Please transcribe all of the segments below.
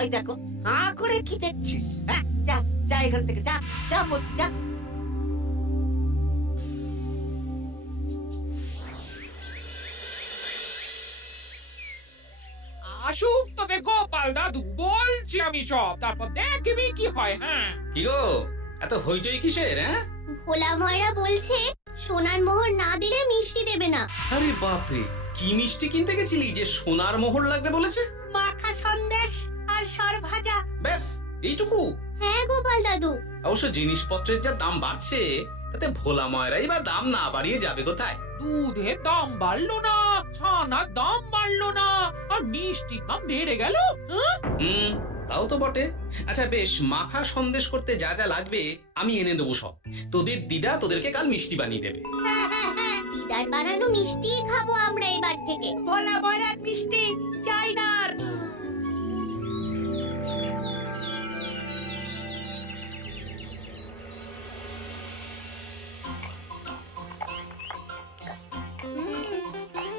ওই দেখো হাঁ করে কি দেখছিস? হ্যাঁ, যা যা এখান থেকে, যা যা বলছি, যা। আসুক তবে গোপাল দাদু, বলছি আমি সব, তারপর দেখবি কি হয়। হ্যাঁ, কি গো, এত হইচই কিসের? হ্যাঁ, ভোলা ময়রা বলছে সোনার মোহর না দিলে মিষ্টি দেবে না। আরে বাপরে, কি মিষ্টি কিনতে গেছিলি যে সোনার মোহর লাগবে বলেছে? মাখা সন্দেশ আর সর ভাজা। ব্যাস এইটুকু? হ্যাঁ গোপাল দাদু। অবশ্য জিনিসপত্রের যা দাম বাড়ছে, তাতে ভোলা ময়রাই বা দাম না বাড়িয়ে যাবে কোথায়? দুধের দাম বাড়লো না, ছানার দাম বাড়লো না, আর মিষ্টির দাম বেড়ে গেল। হ্যাঁ? তাও তো বটে। আচ্ছা বেশ, মাখা সন্দেশ করতে যা যা লাগবে আমি এনে দেবো সব। তোদের দিদা তোদেরকে কাল মিষ্টি বানিয়ে দেবে। দিদার বানানো মিষ্টি খাবো আমরা এবার থেকে। ভোলা ময়রার মিষ্টি চাই না আর।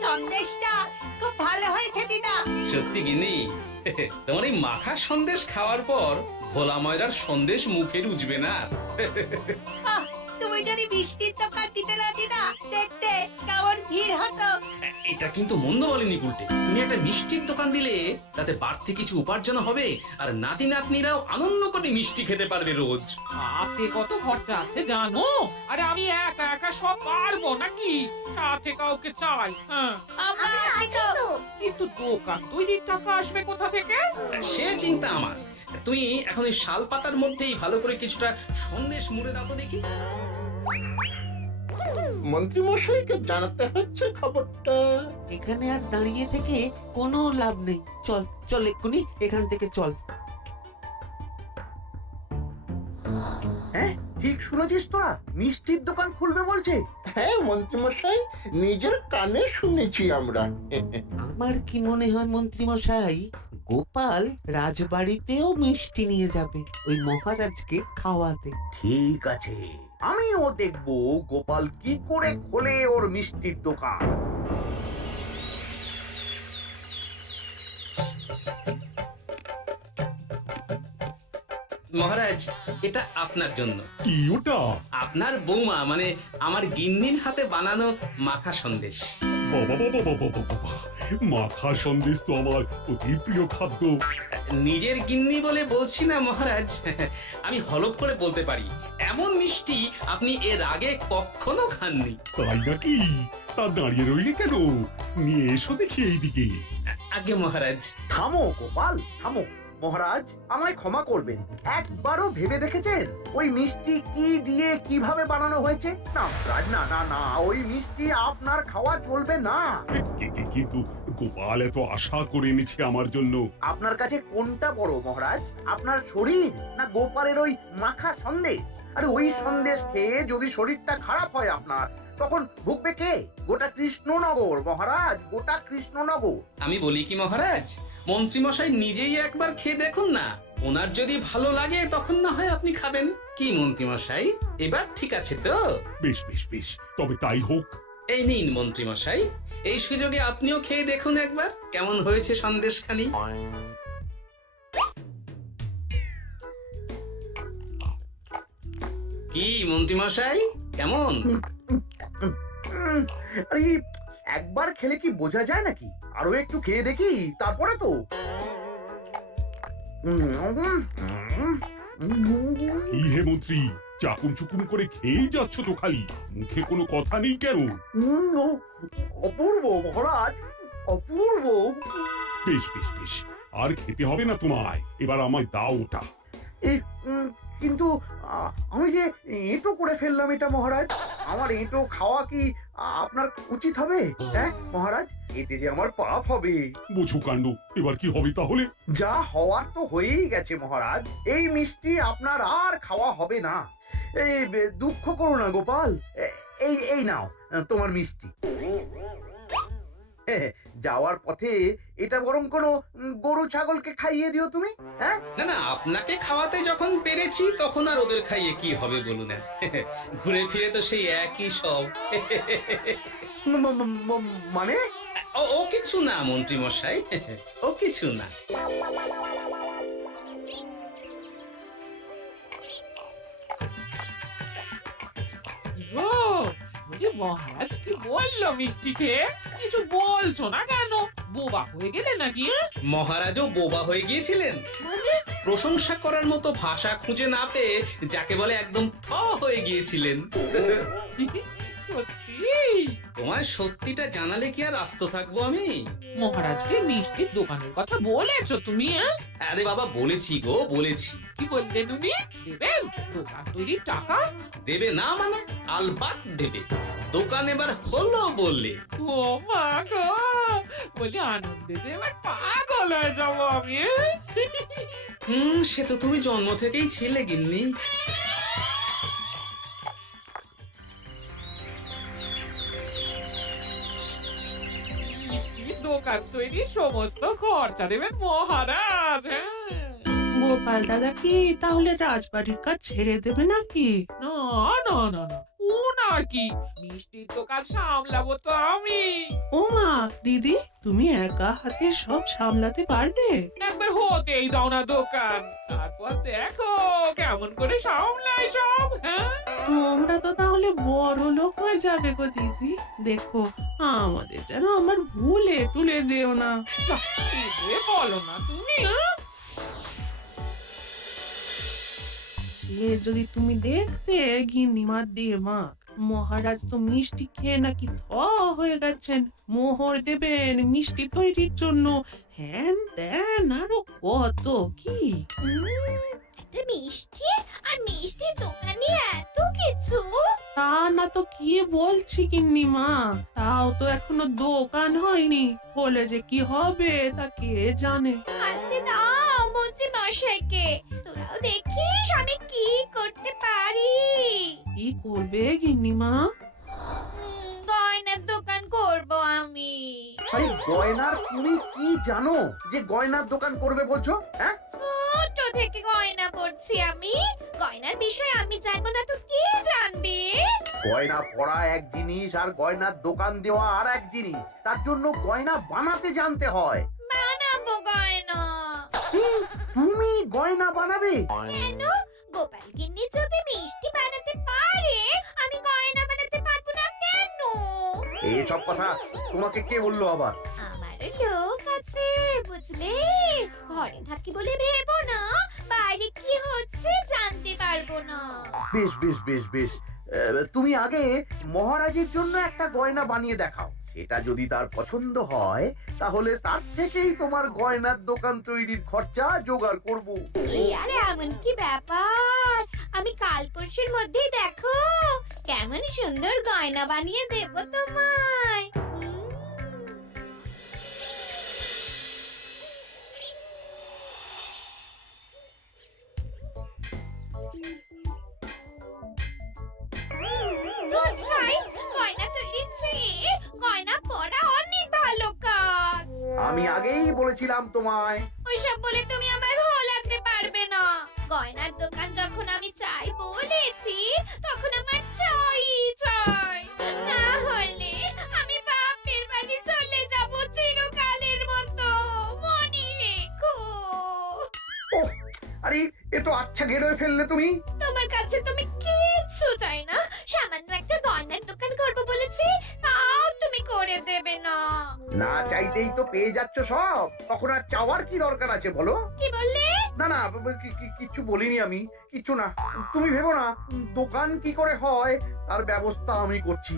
সন্দেশটা খুব ভালো হয়েছে দিদা। সত্যি গিনি, তোমার এই মাখা সন্দেশ খাওয়ার পর ভোলা ময়রার সন্দেশ মুখে রুজবে না। আহ, তুমি যদি মিষ্টির দোকান দিতে না দিদা, দেখতে কেমন ভিড় হতো। এটা কিন্তু মন্দ বলেনি গুলটে। তুমি একটা মিষ্টির দোকান দিলে তাতে বাড়তি কিছু উপার্জন হবে, আর নাতি নাতনিরাও আনন্দ করে মিষ্টি খেতে পারবে রোজ। হাতে কত খরচা আছে জানো? আরে আমি একা একা সব পারবো নাকি? সাথে কাউকে চাই। হ্যাঁ, আমরা আমরা আছি আছি তো। তো। কিন্তু দোকান তৈরির টাকা আসবে কোথা থেকে? সে চিন্তা আমার। তুমি এখন এই শাল পাতার মধ্যেই ভালো করে কিছুটা সন্দেশ মুড়ে দাও তো দেখি। মন্ত্রী মশাইকে জানাতে হচ্ছে খবরটা। এখানে আর দাঁড়িয়ে থেকে কোনো লাভ নেই। চল চল, এক্ষুনি এখান থেকে চল। হ্যাঁ, ঠিক শুনেছিস তোরা, মিষ্টির দোকান খুলবে বলছে। হ্যাঁ মন্ত্রী মশাই, নিজের কানে শুনেছি আমরা। আমার কি মনে হয় মন্ত্রী মশাই, গোপাল রাজবাড়িতেও মিষ্টি নিয়ে যাবে ওই মহারাজকে খাওয়াতে। ঠিক আছে, আমিও দেখবো গোপাল কি করে খোলে ওর মিষ্টির দোকান। মহারাজ, এটা আপনার জন্য। কি ওটা? আপনার বৌমা মানে আমার গিন্নির হাতে বানানো মাখা সন্দেশ। বাবা বাবা বাবা বাবা, মাখা সন্দেশ তো আমার অতি প্রিয় খাদ্য। নিজের গিন্নি বলে বলছি না মহারাজ, আমি হলফ করে বলতে পারি এমন মিষ্টি আপনি এর আগে কখনো খাননি। তাই নাকি? তা দাঁড়িয়ে রইলে কেন? নিয়ে এসো দেখি এইদিকে। আগে মহারাজ। থামো গোপাল, থামো। মহারাজ, আমায় ক্ষমা করবেন, একবারও ভেবে দেখেছেন ওই মিষ্টি কি দিয়ে কিভাবে বানানো হয়েছে? না মহারাজ, না না না, ওই মিষ্টি আপনার খাওয়া চলবে না। কিন্তু গোপাল এত আশা করে এনেছে আমার জন্য। আপনার কাছে কোনটা বড় মহারাজ, আপনার শরীর না গোপালের ওই মাখা সন্দেশ? আরে ওই সন্দেশ খেয়ে যদি শরীরটা খারাপ হয় আপনার, তখন ভুগবে কে? গোটা কৃষ্ণনগর মহারাজ, গোটা কৃষ্ণনগর। আমি বলি কি মহারাজ, মন্ত্রীমশাই নিজেই একবার খেয়ে দেখুন না, ওনার যদি ভালো লাগে তখন না হয় আপনি খাবেন। কি মন্ত্রীমশাই, এবার ঠিক আছে তো? বেশ বেশ বেশ, তবে তাই হোক। এই নিন মন্ত্রীমশাই, এই সুযোগে আপনিও খেয়ে দেখুন একবার কেমন হয়েছে সন্দেশখানি। কি মন্ত্রীমশাই, কেমন? আরে একবার খেলে কি বোঝা যায় নাকি? আরো একটু খেয়ে দেখি তারপরে তো। কি হে মন্ত্রী, চাকুম চুকুম করে খেয়েই যাচ্ছ তো খালি, মুখে কোনো কথা নেই কেন? অপূর্ব মহারাজ, অপূর্ব। বেশ বেশ বেশ, আর খেতে হবে না তোমায়, এবার আমায় দাও ওটা। কিন্তু আমি যে এঁটো করে ফেললাম এটা মহারাজ, আমার এঁটো খাওয়া কি আপনার উচিত হবে? হ্যাঁ মহারাজ, এতে যে আমার পাপ হবে। বোঝো কাণ্ড, এবার কি হবে তাহলে? যা হওয়ার তো হয়েই গেছে মহারাজ, এই মিষ্টি আপনার আর খাওয়া হবে না। এই দুঃখ করো না গোপাল, এই এই নাও তোমার মিষ্টি। যাওয়ার পথে এটা বরং কোনো গরু ছাগলকে খাইয়ে দিও তুমি। হ্যাঁ, না না, আপনাকে খাওয়াতে যখন পেরেছি তখন আর ওদের খাইয়ে কি হবে বলুন? ঘুরে ফিরে তো সেই একই সব। মানে ও কিছু না মন্ত্রী মশাই, ও কিছু না। বলি মহারাজ কি বললো মিষ্টি খেয়ে? কিছু বলছো না কেন? বোবা হয়ে গেলে নাকি? মহারাজও বোবা হয়ে গিয়েছিলেন। মানে প্রশংসা করার মতো ভাষা খুঁজে না পেয়ে যাকে বলে একদম থ হয়ে গিয়েছিলেন। সত্যি? তোমার সত্যিটা জানালে কি আর আস্ত থাকবো আমি? মহারাজকে মিষ্টির দোকানের কথা বলেছো তুমি? আরে বাবা, বলেছি গো, বলেছি। কি বললেন উনি? দেবেন দোকান তৈরির টাকা? দেবে না মানে? আলবাত দেবে। দোকান এবার হলো বললে। ও মা গো, বলি আনন্দে যে এবার পাগল হয়ে যাবো আমি। সে তো তুমি জন্ম থেকেই ছিলে গিন্নি। মিষ্টির দোকান তৈরির সমস্ত খরচা দেবেন মহারাজ। হ্যাঁ। গোপাল দাদা কি তাহলে রাজবাড়ির কাজ ছেড়ে দেবে নাকি? না না না না, ও না কি, মিষ্টির দোকান সামলাবো তো আমি। ও মা, দিদি তুমি একা হাতে সব সামলাতে পারবে? একবার হতেই দাও না দোকান, তারপর দেখো কেমন করে সামলাই সব। হ্যাঁ, তোমরা তো তাহলে বড় লোক হয়ে যাবে গো দিদি। দেখো আমাদের যেন আমার ভুলে টুলে যেও না। যাহ, কি যে বলো না তুমি। হ্যাঁ? সে যদি তুমি দেখতে গিন্নিমার দিয়ে মা, মহারাজ তো মিষ্টি খেয়ে নাকি থ হয়ে গেছেন। মোহর দেবেন মিষ্টি তৈরির জন্য, হ্যান ত্যান আরো কত কি। একটা মিষ্টি আর মিষ্টির দোকানে এত কিছু। তা না তো কি বলছি গিন্নিমা, তাও তো এখনো দোকান হয়নি, হলে যে কি হবে তা কে জানে। আসতে দাও মন্ত্রী মশাইকে, তোরাও দেখিস আমি কি করতে পারি। কি করবে গিন্নিমা? গয়নার দোকান করব আমি। আরে গয়নার তুমি কি জানো যে গয়নার দোকান করবে বলছো? হ্যাঁ, ছোট থেকে গয়না পড়ছি আমি, গয়নার বিষয়ে আমি জানবো না তো কে জানবে? গয়না পরা এক জিনিস আর গয়নার দোকান দেওয়া আর এক জিনিস। তার জন্য গয়না বানাতে জানতে হয়। বানাবো গয়না। তুমি গয়না বানাবে? কেন? গোপাল গিন্নি যদি মিষ্টি বানাতে পারে, আমি গয়না বানাতে পারবো না কেন? এসব কথা তোমাকে কে বললো আবার? আমার লোক আছে বুঝলে, ঘরে থাকি বলে ভেবো না, বাইরে কি হচ্ছে জানতে পারবো না। বেশ বেশ বেশ বেশ, তুমি আগে মহারাজের জন্য একটা গয়না বানিয়ে দেখাও। সেটা যদি তার পছন্দ হয় তাহলে তার থেকেই তোমার গয়নার দোকান তৈরির খরচা জোগাড় করব। এই আরে এমন কি ব্যাপার, আমি কাল পরশুর মধ্যেই দেখো কেমন সুন্দর গয়না বানিয়ে দেব তোমায়। তোর ছাই, গয়না তৈরির চেয়ে গয়না পরা অনেক ভালো কাজ। আমি আগেই বলেছিলাম তোমায়। ওইসব বলে তুমি আমার ভোলাতে পারবে না। গয়নার দোকান যখন আমি চাই বলেছি, তখন আমার চাই চাই, না হলে আমি বাপের বাড়ি চলে যাব চিরকালের মতো, মনে রেখো। ওহ, আরে এ তো আচ্ছা গেরোয় ফেললে তুমি। তোমার কাছে তুমি কিচ্ছু চাই না, সামান্য একটা গয়নার দোকান করবো বলেছি, তাও তুমি করে দেবে না। না চাইতেই তো পেয়ে যাচ্ছ সব, তখন আর চাওয়ার কি দরকার আছে বলো? কি বললে? না না, কিচ্ছু বলিনি আমি, কিচ্ছু না। তুমি ভেবো না, দোকান কি করে হয় তার ব্যবস্থা আমি করছি।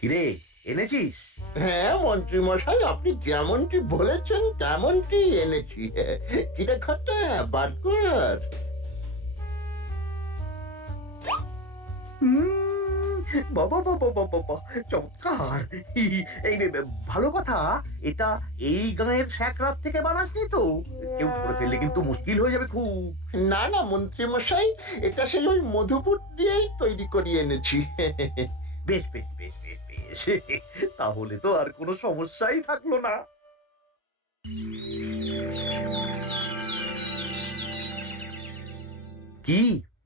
কিরে, এনেছিস? হ্যাঁ মন্ত্রী মশাই, আপনি যেমনটি বলেছেন তেমনটি এনেছি। কিরে খটা, বার কর। বাবা বাবা বাবা বাবা, চমৎকার। এই ভালো কথা, এটা এই গাঁয়ের স্যাকরাত থেকে বানাসনি তো? কেউ ধরে ফেললে কিন্তু মুশকিল হয়ে যাবে খুব। না না মন্ত্রী মশাই, এটা সেই ওই মধুপুর দিয়েই তৈরি করিয়ে এনেছি। বেশ বেশ বেশ বেশ বেশ, তাহলে তো আর কোনো সমস্যাই থাকলো না। কি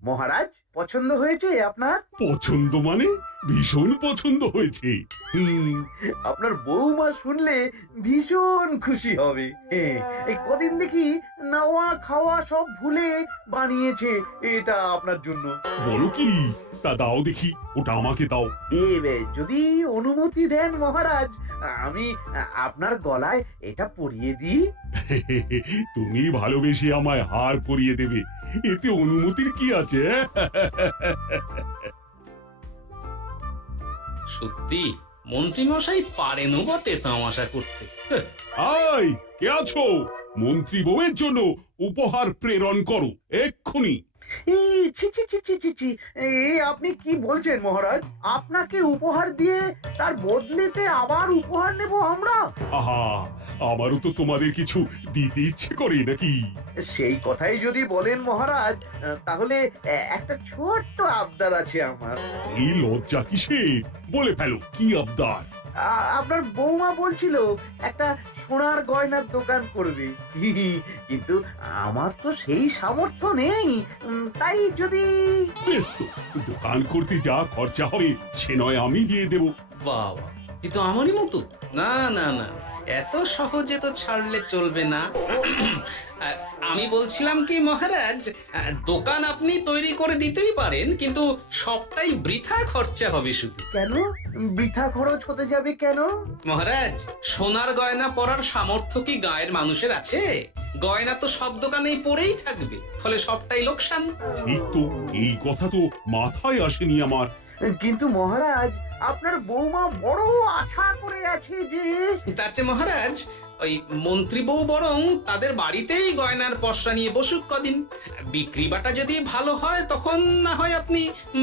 মহারাজ পছন্দ হয়েছে আপনার? পছন্দ মানে ভীষণ পছন্দ হয়েছে। আপনার বৌমা শুনলে ভীষণ খুশি হবে। এই কদিন দেখি নাওয়া খাওয়া সব ভুলে বানিয়েছে এটা আপনার জন্য। বলো কি? তা দাও দেখি, ওটা আমাকে দাও। যদি অনুমতি দেন মহারাজ, আমি আপনার গলায় এটা পরিয়ে দিই। তুমি ভালোবেসে আমায় হার পরিয়ে দেবে, এতে অনুমতির কি আছে? সত্যি মন্ত্রীমশাই পারেনও বটে তামাশা করতে। আয়, কে আছো? মন্ত্রী বউয়ের জন্য উপহার প্রেরণ করো এক্ষুনি। ছি ছি ছি ছি ছি ছি, আপনি কি বলছেন মহারাজ? আপনাকে উপহার দিয়ে তার বদলেতে আবার উপহার নেব আমরা? আহা, আমারও তো তোমাদের কিছু দিতে ইচ্ছে করে নাকি? সেই কথাই যদি বলেন মহারাজ, তাহলে একটা ছোট্ট আবদার আছে আমার। এই লজ্জা কিসে? বলে ফেলো, কি আবদার? আপনার বৌমা বলছিল একটা সোনার গয়নার দোকান করবে, কিন্তু আমার তো সেই সামর্থ্য নেই। তাই যদি... বেশ তো, দোকান করতে যা খরচা হবে সে নয় আমি দিয়ে দেব। বাবা, এ তো আমারই মতো। না না না, এত সহজে তো ছাড়লে চলবে না। আর আমি বলছিলাম কি মহারাজ, দোকান আপনি তৈরি করে দিতেই পারেন, কিন্তু সবটাই বৃথা খরচা হবে শুধু। কেন বৃথা খরচ হতে যাবে কেন? মহারাজ, সোনার গয়না পরার সামর্থ্য কি গায়ের মানুষের আছে? গয়না তো সব দোকানেই পড়েই থাকবে, ফলে সবটাই লোকসান। ঠিক তো, এই কথা তো মাথায় আসেনি আমার। কিন্তু মহারাজ, আপনার বৌমা বড় আশা করে আছে যে... তার চেয়ে মহারাজ, ওই মন্ত্রী বউ বরং তাদের বাড়িতেই গয়নার পসরা নিয়ে বসুক কদিন। বিক্রি বাটা যদি ভালো হয় তখন না হয় আপনি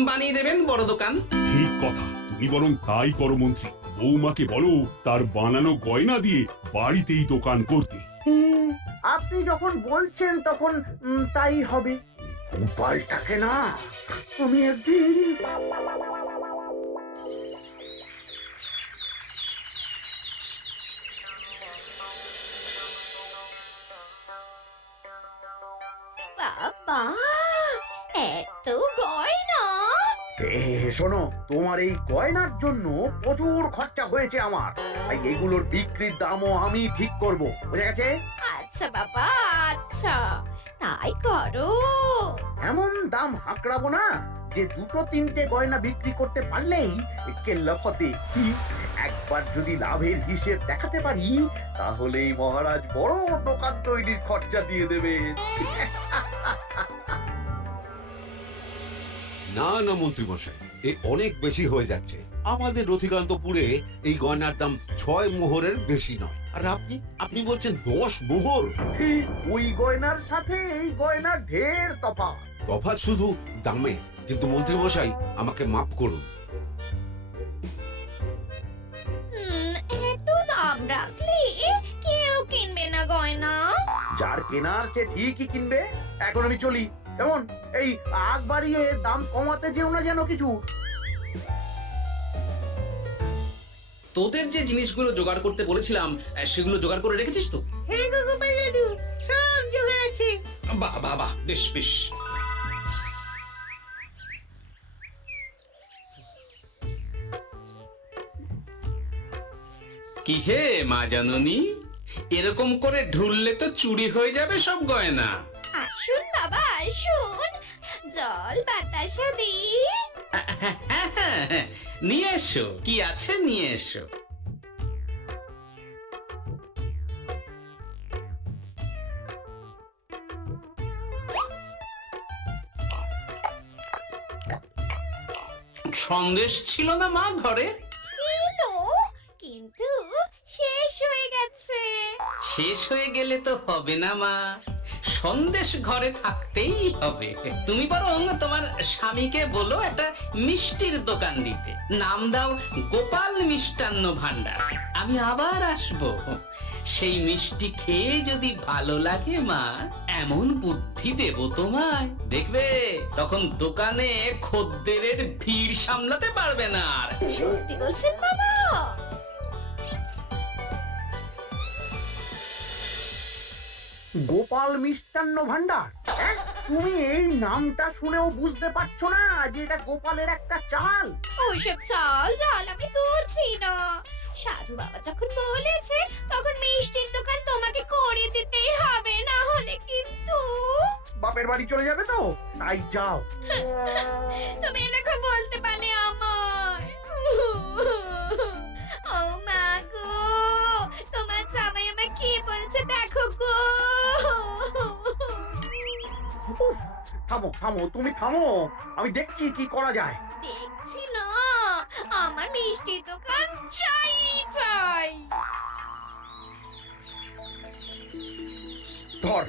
বানিয়ে দেবেন বড় দোকান। ঠিক কথা, তুমি বরং তাই করো মন্ত্রী। বৌমাকে বলো তার বানানো গয়না দিয়ে বাড়িতেই দোকান করতে। আপনি যখন বলছেন তখন তাই হবে। গোপালটাকে না আমি একদিন... বাবা, এত গয়না! শোনো, তোমার এই গয়নার জন্য প্রচুর খরচা হয়েছে আমার। তাই এগুলোর বিক্রির দামও আমি ঠিক করব, বুঝে গেছে? আচ্ছা বাবা, আচ্ছা, তাই করো। এমন দাম হাঁকড়াবো না যে দুটো তিনটে গয়না বিক্রি করতে পারলেই কেল্লা ফতে। একবার যদি লাভের হিসেব দেখাতে পারি, তাহলেই মহারাজ বড় দোকান তৈরির খরচা দিয়ে দেবে। না না মন্ত্রী মশাই, এ অনেক বেশি হয়ে যাচ্ছে। আমাদের রথিকান্তপুরে এই গয়নার দাম 6 মোহরের বেশি নয়, আর আপনি আপনি বলছেন 10 মোহর। ওই গয়নার সাথে এই গয়নার ঢের তফাৎ। তফাৎ শুধু দামে। কিন্তু মন্ত্রী মশাই, আমাকে মাফ করুন। এত দাম রাখলে কেউ কিনবে না গয়না। যার কেনার সে ঠিকই কিনবে। এখন আমি চলি। কেমন? এই আগ বাড়িয়ে দাম কমাতে যেও না যেন কিছু। তোদের যে জিনিসগুলো জোগাড় করতে বলেছিলাম সেগুলো জোগাড় করে রেখেছিস তো? হ্যাঁ গো গোপাল দাদু, সব জোগাড় আছে। বাহ বাহ বাহ, বেশ বেশ। কি হে মা জাননী, এরকম করে ঢুললে তো চুরি হয়ে যাবে সব গয়না। আসুন বাবা, আসুন, জল বাতাসা দিই। নিয়ে এসো, কি আছে নিয়ে এসো। সন্দেশ ছিল না মা ঘরে? ছিল, কিন্তু শেষ হয়ে গেছে। শেষ হয়ে গেলে তো হবে না মা, সন্দেশ ঘরে থাকতেই হবে। তুমি বরং তোমার স্বামীকে বলো একটা মিষ্টির দোকান দিতে, নাম দাও গোপাল মিষ্টান্ন ভান্ডার। আমি আবার আসবো, সেই মিষ্টি খেয়ে যদি ভালো লাগে মা, এমন বুদ্ধি দেব তোমায়, দেখবে তখন দোকানে খদ্দেরের ভিড় সামলাতে পারবে না আর। সত্যি বলছেন বাবা? গোপাল মিষ্টান্ন ভান্ডার? তুমি এই নামটা শুনেও বুঝতে পারছো না যে এটা গোপালের একটা চাল? ওসব চাল জাল আমি বুঝি না। সাধু বাবা যখন বলেছে তখন মিষ্টির দোকান তোমাকে করে দিতেই হবে, না হলে কিন্তু বাপের বাড়ি চলে যাবে তো, তাই যাও। তুমি এরকম বলতে পারলে আমার। ও মা গো, তোমার জামাই আমায় কি বলছে দেখো গো। উফ, থামো থামো, তুমি থামো, আমি দেখছি কি করা যায়। দেখছি না, আমার মিষ্টির দোকান চাই চাই। ধর,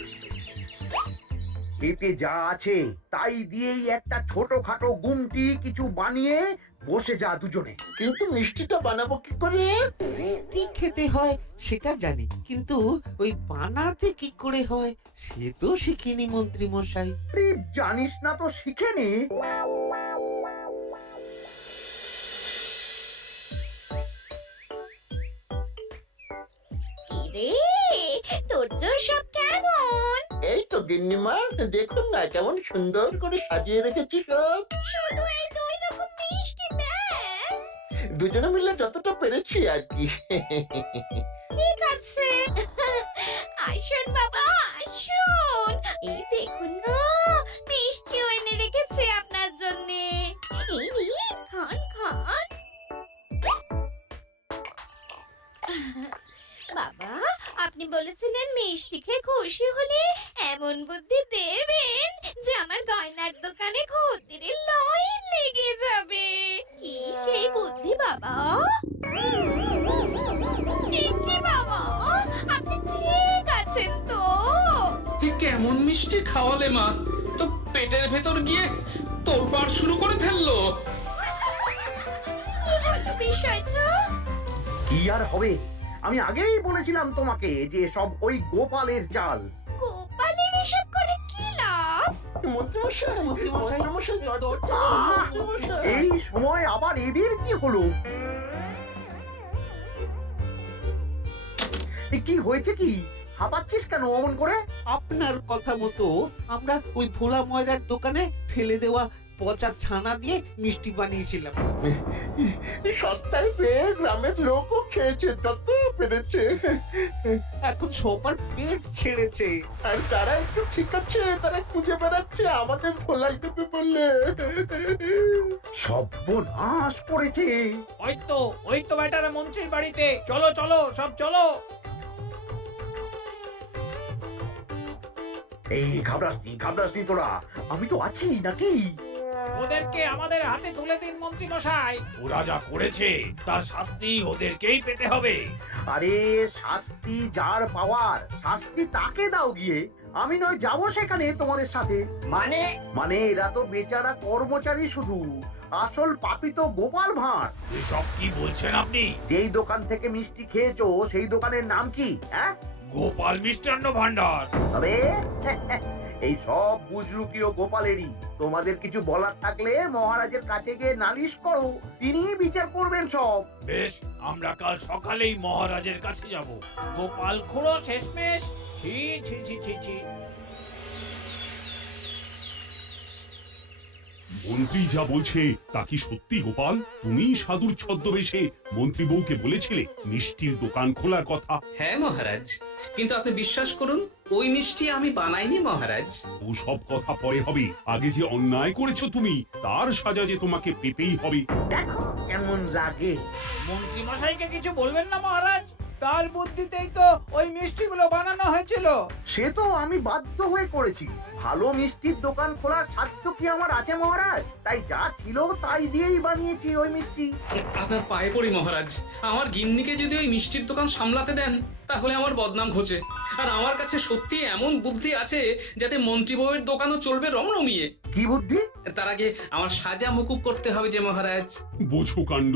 এতে যা আছে তাই দিয়েই একটা ছোটখাটো গুমটি কিছু বানিয়ে বসে যা দুজনে। কিন্তু মিষ্টিটা বানাবো কি করে? মিষ্টি খেতে হয় সেটা জানি, কিন্তু ওই বানাতে কি করে হয় সে তো শিখিনি মন্ত্রী মশাই। আরে, জানিস না তো শিখে নে। কি রে, তোর জোর সব কেমন? এই তো গিন্নিমা, দেখুন না কেমন সুন্দর করে সাজিয়ে রেখেছি সব। শুধু এই দুই রকম মিষ্টি ব্যাস? দুজনে মিলে যতটা পেরেছি আর কি। ঠিক আছে, আসুন বাবা আসুন, এই দেখুন না মিষ্টিও এনে রেখেছে আপনার জন্যে। এই নিন, খান খান। বাবা, আপনি বলেছিলেন মিষ্টি খেয়ে খুশি হলে এমন বুদ্ধি দেবেন যে আমার গয়নার দোকানে খদ্দেরের লাইন লেগে যাবে। কি সেই বুদ্ধি বাবা? কি বাবা, আপনি ঠিক আছেন তো? এ কেমন মিষ্টি খাওয়ালে মা, তো পেটের ভেতর গিয়ে তোলপাড় শুরু করে ফেললো। কি হলো বিষয়টা? কি আর হবে, আমি আগেই বলেছিলাম তোমাকে যে সব ওই গোপালের চাল। গোপালের এসব করে কি লাভ? মন্ত্রীমশাই, মন্ত্রীমশাই, দরজা আহ! মন্ত্রীমশাই। এই সময় আবার এদের কি হলো? এ কি হয়েছে কি? হাঁপাচ্ছিস কেন অমন করে? আপনার কথা মতো আমরা ওই ভোলা ময়রার দোকানে ফেলে দেওয়া পচা ছানা দিয়ে মিষ্টি বানিয়েছিলাম। সস্তায় পেয়ে গ্রামের লোকও খেয়েছে যত পেরেছে। এখন সবার পেট ছেড়েছে। আর তারা একটু ঠিক আছে, তারা খুঁজে বেড়াচ্ছে আমাদের ভোলাই দেবে বললে। সর্বনাশ করেছে। ওই তো বেটারা মন্ত্রীর বাড়িতে। চলো চলো সব চলো। এই ঘাবড়াসনি তোরা, আমি তো আছি নাকি? ওদেরকে আমাদের হাতে তুলে দিন মন্ত্রী মশাই। ওরা যা করেছে তার শাস্তি ওদেরকেই পেতে হবে। আরে, শাস্তি যার পাওয়ার শাস্তি তাকে দাও গিয়ে, আমি নয় যাবো সেখানে তোমাদের সাথে। মানে এরা তো বেচারা কর্মচারী শুধু, আসল পাপী তো গোপাল ভাঁড়। এসব কি বলছেন আপনি? যেই দোকান থেকে মিষ্টি খেয়েছো সেই দোকানের নাম কি? হ্যাঁ, গোপাল মিষ্টান্ন ভান্ডার। তবে এই সব বুজরুকিও গোপালেরই। তোমাদের কিছু বলার থাকলে মহারাজের কাছে গিয়ে নালিশ করো, তিনি বিচার করবেন সব। বেশ, আমরা কাল সকালেই মহারাজের কাছে যাব। গোপাল খুঁড়ো শেষমেশ। ছি ছি ছি ছি ছি। মন্ত্রী যা বলছে তা কি সত্যি গোপাল? তুমি সাধুর ছদ্মবেশে মন্ত্রী বউকে বলেছিলে মিষ্টির দোকান খোলার কথা? হ্যাঁ মহারাজ, কিন্তু আপনি বিশ্বাস করুন ওই মিষ্টি আমি বানাইনি মহারাজ। ও সব কথা পরে হবে, আগে যে অন্যায় করেছো তুমি তার সাজা যে তোমাকে পেতেই হবে। দেখো কেমন লাগে। মন্ত্রী মশাইকে কিছু বলবেন না মহারাজ, তার বুদ্ধিতেই তো ওই মিষ্টিগুলো বানানো হয়েছিল। সে তো আমি বাধ্য হয়ে করেছি। ভালো মিষ্টির দোকান খোলার সাধ্য কি আমার আছে মহারাজ? তাই যা ছিল তাই দিয়েই বানিয়েছি ওই মিষ্টি। আপনার পায়ে পড়ি মহারাজ, আমার গিন্নিকে যদি ওই মিষ্টির দোকান সামলাতে দেন তাহলে আমার বদনাম ঘোচে। আর আমার কাছে সত্যি এমন বুদ্ধি আছে যাতে মন্ত্রী বউয়ের দোকানও চলবে রমরমিয়ে। কি বুদ্ধি? তার আগে আমার সাজা মুকুব করতে হবে যে মহারাজ। বোঝো কাণ্ড।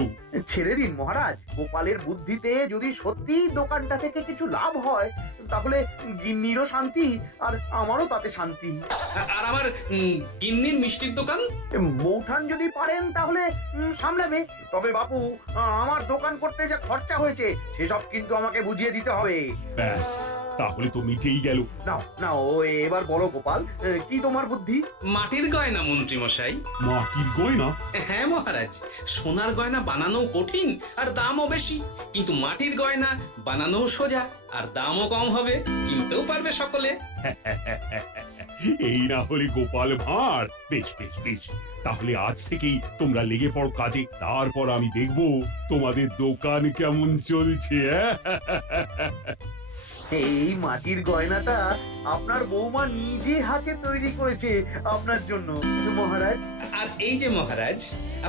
ছেড়ে দিন মহারাজ, গোপালের বুদ্ধিতে যদি সত্যি দোকানটা থেকে কিছু লাভ হয় তাহলে গিন্নিরও শান্তি আর আমারও তাতে শান্তি। আর আমার গিন্নির মিষ্টির দোকান? বৌঠান যদি পারেন তাহলে সামলাবে। তবে বাপু, আমার দোকান করতে যা খরচা হয়েছে সেসব কিন্তু আমাকে বুঝিয়ে দিতে হবে। হবে। ব্যাস, তাহলে তো মিটেই গেল। নাও নাও, এবার বলো গোপাল, কি তোমার বুদ্ধি? মাটির গয়না মন্ত্রী মশাই। মাটির গয়না? হ্যাঁ মহারাজ, সোনার গয়না বানানো কঠিন আর দামও বেশি, কিন্তু মাটির গয়না বানানো সোজা আর দামও কম হবে, কিনতেও পারবে সকলে। এই না হলে গোপাল ভাঁড়। বেশ বেশ বেশ, তাহলে আজ থেকেই তোমরা লেগে পড়ো কাজে, তারপর আমি দেখব তোমাদের দোকান কেমন চলছে। এই মাটির গয়নাটা আপনার বৌমা নিজে হাতে তৈরি করেছে আপনার জন্য মহারাজ। আর এই যে মহারাজ,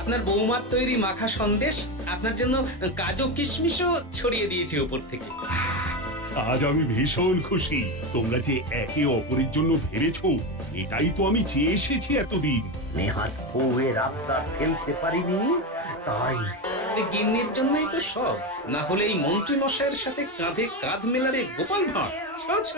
আপনার বৌমার তৈরি মাখা সন্দেশ আপনার জন্য কাজু কিশমিশও ছড়িয়ে দিয়েছে উপর থেকে। আজ আমি ভীষণ খুশি। তোমরা যে একে অপরের জন্য ভেবেছো, এটাই তো আমি চেয়ে এসেছি এতদিন। নেহাত বউয়ের আবদার ফেলতে পারিনি, তাই এই গিন্নির জন্যই তো সব, না হলে এই মন্ত্রী মশাইয়ের সাথে কাঁধে কাঁধ মেলারে গোপাল ভাঁড়। ছ ছ।